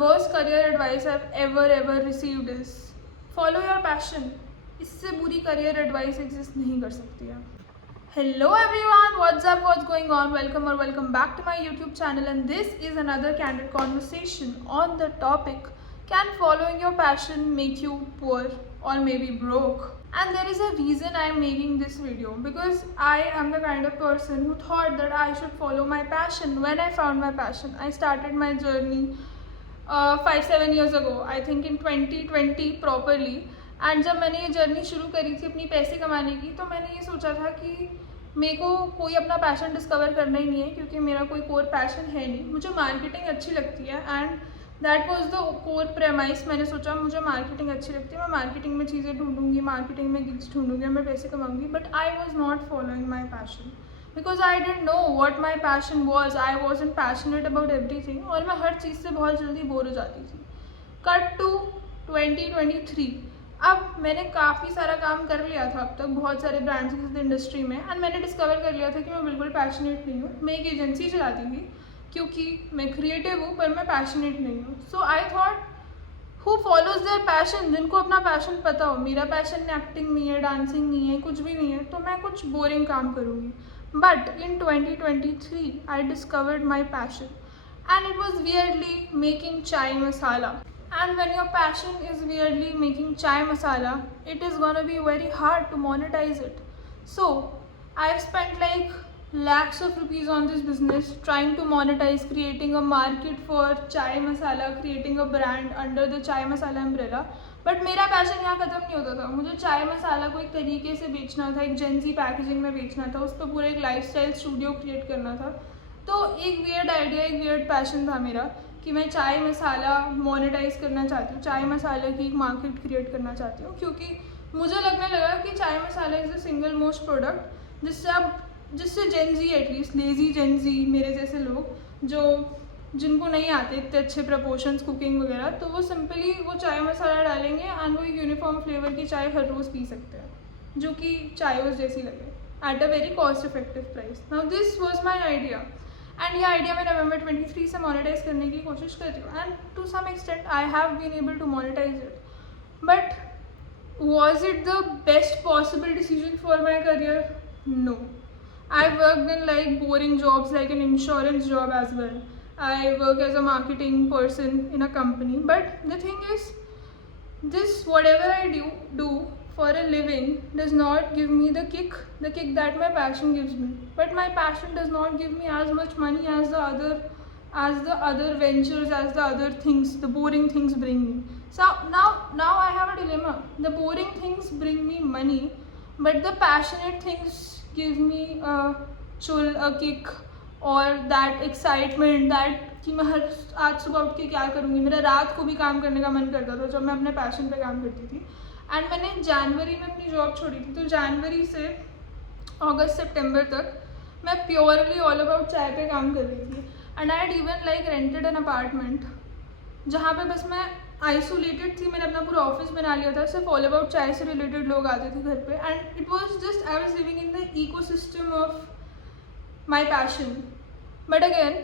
worst career advice I've ever received is follow your passion. इससे बुरी career advice exist नहीं कर सकती है. Hello everyone, what's up, what's going on? Welcome back to my YouTube channel, and this is another candid conversation on the topic, can following your passion make you poor or maybe broke? And there is a reason I am making this video, because I am the kind of person who thought that I should follow my passion. When I found my passion, I started my journey 5-7 years ago, I think in 2020 properly. And जब मैंने ये जर्नी शुरू करी थी अपनी पैसे कमाने की, तो मैंने ये सोचा था कि मेरे को कोई अपना पैशन डिस्कवर करना ही नहीं है, क्योंकि मेरा कोई कोर पैशन है नहीं. मुझे मार्केटिंग अच्छी लगती है and that was the core premise. मैंने सोचा मुझे मार्केटिंग अच्छी लगती है, मैं मार्केटिंग में चीज़ें ढूंढूंगी, मार्केटिंग में गिग्स ढूंढूंगी, मैं पैसे कमाऊंगी. But I was not following my passion because I didn't know what my passion was. I wasn't passionate about everything और मैं हर चीज़ से बहुत जल्दी बोर हो जाती थी. Cut to 2023. अब मैंने काफ़ी सारा काम कर लिया था अब तक, बहुत सारे ब्रांड्स की इंडस्ट्री में, एंड मैंने डिस्कवर कर लिया था कि मैं बिल्कुल पैशनेट नहीं हूँ. मैं एक एजेंसी चलाती थी क्योंकि मैं क्रिएटिव हूँ, पर मैं पैशनेट नहीं हूँ. So I thought who follows their passion, जिनको अपना पैशन पता हो. मेरा पैशन एक्टिंग नहीं है, डांसिंग नहीं है, कुछ भी नहीं है, तो मैं कुछ बोरिंग काम करूँगी. But in 2023 I discovered my passion and it was verily making चाय मसाला. And when your passion is weirdly making chai masala, it is gonna be very hard to monetize it. So I've spent like lakhs of rupees on this business trying to monetize, creating a market for chai masala, creating a brand under the chai masala umbrella. But मेरा पैशन यहाँ ख़त्म नहीं होता था. मुझे चाय मसाला को एक तरीके से बेचना था, एक जेंजी पैकेजिंग में बेचना था, उस पर पूरा एक लाइफस्टाइल स्टूडियो क्रिएट करना था. तो एक वियर्ड आइडिया, एक वियर्ड पैशन था मेरा कि मैं चाय मसाला मोनेटाइज करना चाहती हूँ, चाय मसाले की एक मार्केट क्रिएट करना चाहती हूँ. क्योंकि मुझे लगने लगा कि chai masala is the single most product जिससे जेंजी, एटलीस्ट लेज़ी जेंजी मेरे जैसे लोग जिनको नहीं आते इतने अच्छे प्रपोर्शंस कुकिंग वगैरह, तो वो सिंपली वो चाय मसाला डालेंगे एंड वो यूनिफॉर्म फ्लेवर की चाय हर रोज़ पी सकते हैं, जो कि चाय उस जैसी लगे at a very cost effective price. Now this was my idea, and ये आइडिया मैं नवंबर 23 से मोनेटाइज करने की कोशिश कर रही हूँ, and to some extent I have been able to monetise it. But was it the best possible decision for my career? No. I worked in like boring jobs, like an insurance job as well. I work as a marketing person in a company. But the thing is, this whatever I do for a living does not give me the kick that my passion gives me. But my passion does not give me as much money as the other ventures, as the other things, the boring things bring me. So now I have a dilemma. The boring things bring me money, but the passionate things give me a chill, a kick, और that excitement, that कि मैं आज सुबह उठ के क्या करूँगी. मेरा रात को भी काम करने का मन करता था जब मैं अपने पैशन पे काम करती थी. एंड मैंने जनवरी में अपनी जॉब छोड़ी थी, तो जनवरी से अगस्त सितंबर तक मैं प्योरली ऑल अबाउट चाय पे काम कर रही थी. And I had even like rented an apartment जहाँ पे बस मैं आइसोलेटेड थी. मैंने अपना पूरा ऑफिस बना लिया था, सिर्फ ऑल अबाउट चाय से रिलेटेड लोग आते थे घर पे, and it was just I was living in the ecosystem of my passion. But again,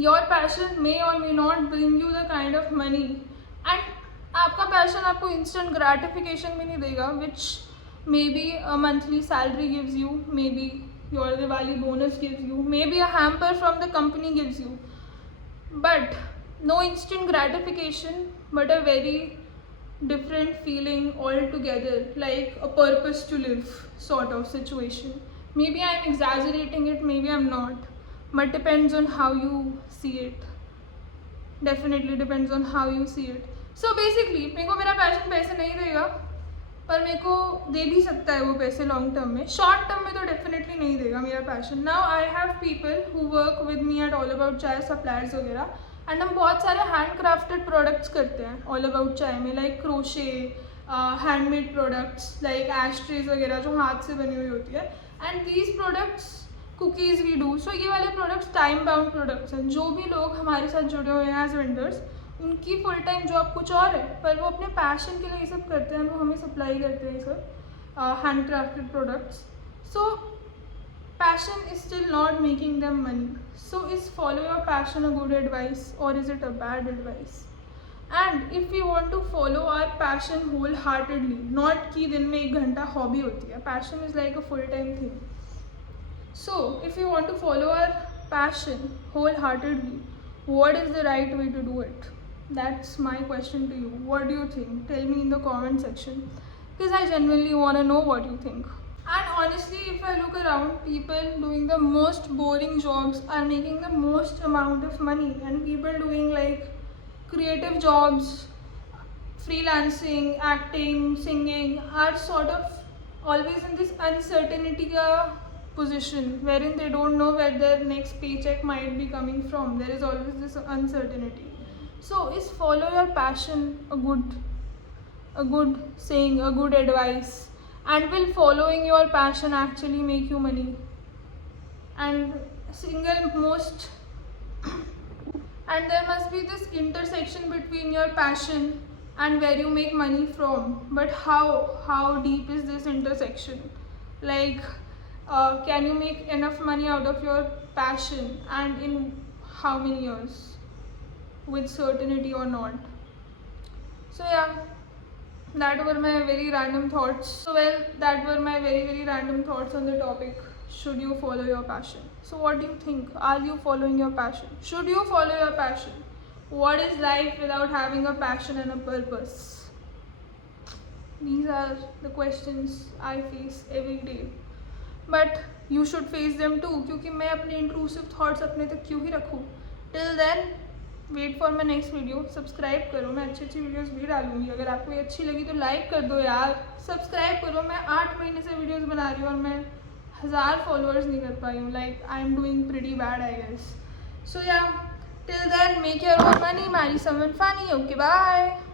your passion may or may not bring you the kind of money, and आपका passion आपको instant gratification भी नहीं देगा, which maybe a monthly salary gives you, maybe your Diwali bonus gives you, maybe a hamper from the company gives you, but no instant gratification, but a very different feeling altogether, like a purpose to live sort of situation. Maybe I'm exaggerating it, maybe I'm not, but depends on how you see it. Definitely depends on how you see it. So basically मेरे को मेरा पैशन पैसे नहीं देगा, पर मेरे को दे भी सकता है वो पैसे लॉन्ग टर्म में. शॉर्ट टर्म में तो डेफिनेटली नहीं देगा मेरा passion. Now I have people who work with me at all about चाय, सप्लायर्स वगैरह, एंड हम बहुत सारे हैंड क्राफ्टेड प्रोडक्ट्स करते हैं ऑल अबाउट चाय में, like crochet, handmade products like ashtrays वगैरह जो हाथ से बनी हुई होती है. And these products cookies we do. So ये वाले प्रोडक्ट्स टाइम बाउंड प्रोडक्ट्स हैं. जो भी लोग हमारे साथ जुड़े हुए हैं एज वेंडर्स, उनकी फुल टाइम जॉब कुछ और है, पर वो अपने पैशन के लिए ये सब करते हैं, वो हमें सप्लाई करते हैं ये सब hand crafted products. So passion is still not making them money. So is follow your passion a good advice or is it a bad advice? And if we want to follow our passion wholeheartedly, not कि दिन में 1 घंटा hobby होती है, passion is like a full-time thing. So if we want to follow our passion wholeheartedly, what is the right way to do it? That's my question to you. What do you think? Tell me in the comment section, because I genuinely want to know what you think. And honestly, if I look around, people doing the most boring jobs are making the most amount of money, and people doing like creative jobs, freelancing, acting, singing are sort of always in this uncertainty position wherein they don't know where their next paycheck might be coming from. There is always this uncertainty. So is follow your passion a good saying, a good advice? And will following your passion actually make you money? And and there must be this intersection between your passion and where you make money from. But how deep is this intersection? Like, can you make enough money out of your passion, and in how many years, with certainty or not? So yeah, that were my very random thoughts. That were my very random thoughts on the topic. Should you follow your passion? So what do you think? Are you following your passion? Should you follow your passion? What is life without having a passion and a purpose? These are the questions I face every day. But you should face them too, क्योंकि मैं अपने intrusive thoughts अपने तक क्यों ही रखूँ? Till then, wait for my next video. Subscribe करो, मैं अच्छी वीडियोस भी डालूंगी. अगर आपको ये अच्छी लगी तो लाइक कर दो यार, सब्सक्राइब करो. मैं 8 महीने से वीडियोस बना रही हूँ और मैं 1000 फॉलोअर्स नहीं कर पाई हूँ. Like I am doing pretty bad I guess. So yeah, till then, make your own money, marry someone funny. Okay, bye.